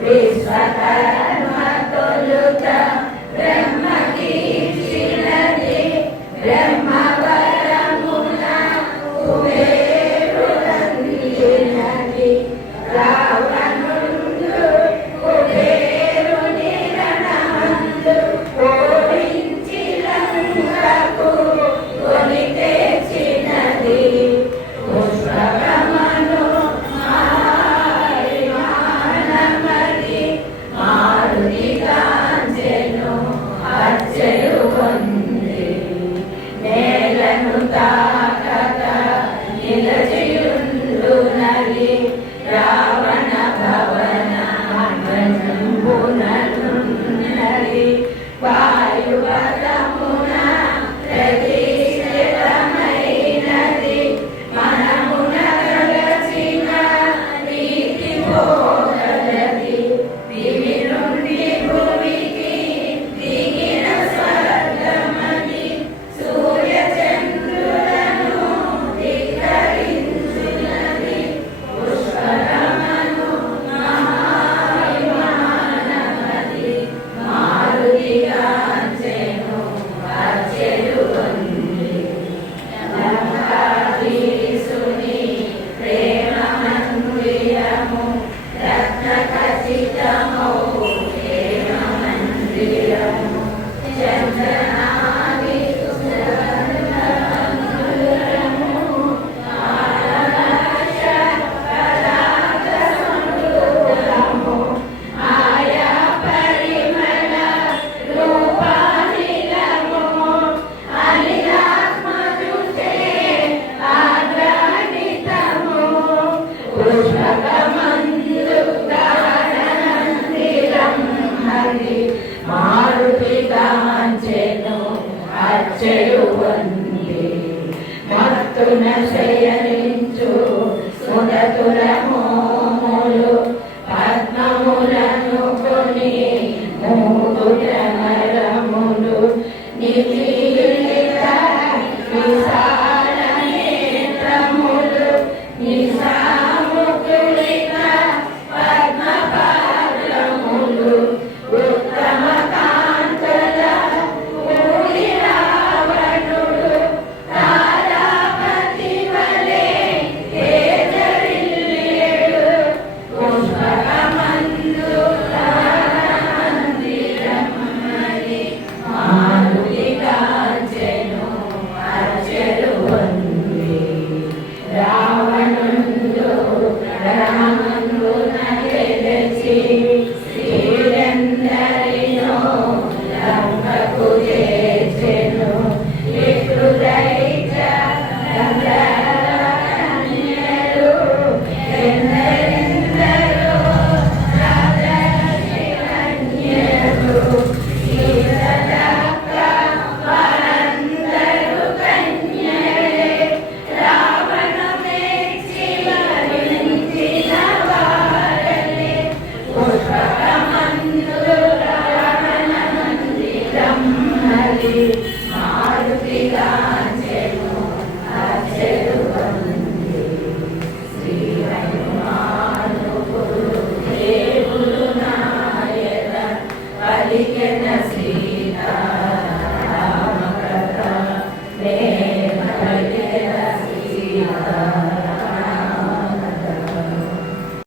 విశ్వకర్మ తొలుత బ్రహ్మకీర్తినది బ్రహ్మవరమున కుబేరునందినది రావణుండు కుబేరుని రణమందు ఓడించి లంకకు కొని తెచ్చినది పుష్పకమను మానమది మారుతి కాంచెను అర్చెలు పొంది నేలను తాకక నిలచియుండునది రావణ భవన మండలంబుననున్నది వాయుపదమున ప్రతిష్ఠితమైనది మనమున గలచిన నీతి పోగలది దివి నుండి భూమికి దిగిన స్వర్గమని సూర్య చంద్రులను ధిక్కరించునది పుష్పకమను మహావిమానమది మారుతి కాంచెను అర్చెలు పొంది లంకాధీశుని ప్రేమ మందిరము రత్న ఖచ్చితమౌ ప్రేమ మందిరము చంద్రనాది సుందరము ఆలర్ష పరాగ సమృద్ధము ఆయా పరిమళ రూపానిలము అనిలాత్మజుషే ఆగ్రహితము పుష్పకమందు దానందిరం హరి మారుతి కాంచెను అర్చెలు పొంది మత్తున శయనించు సురతుల మోములు పద్మములను కొని మూడుట నరములు నిమీలిత విశాల నేత్రములు నిశాముకులిత పద్మపాత్రములు ఉత్తమ కాంతల పూరి రావణుడు తారాపతి వలె తేజరిల్లేడు పుష్పకమందు మందిరమది మారుతి కాంచెను అర్చెలు పొంది రావణుండు రణమందున గెలిచి శ్రీరందరినో లంకకు చేర్చెను వికృతైచ గంధర్వకన్యలు ఎందరెందరో రాజర్షి కన్యలు సీతదక్క వారందరు కన్యలే రావణ మెచ్చి వరించిన వారలే పుష్పకమందు రావణ మందిరం హరి మారుతి కాంచెను అర్చెలు పొంది శ్రీ హనుమానుడు దేవుడు నాయన పలికెన సీతారామ కథ ప్రేమ పలికెన సీత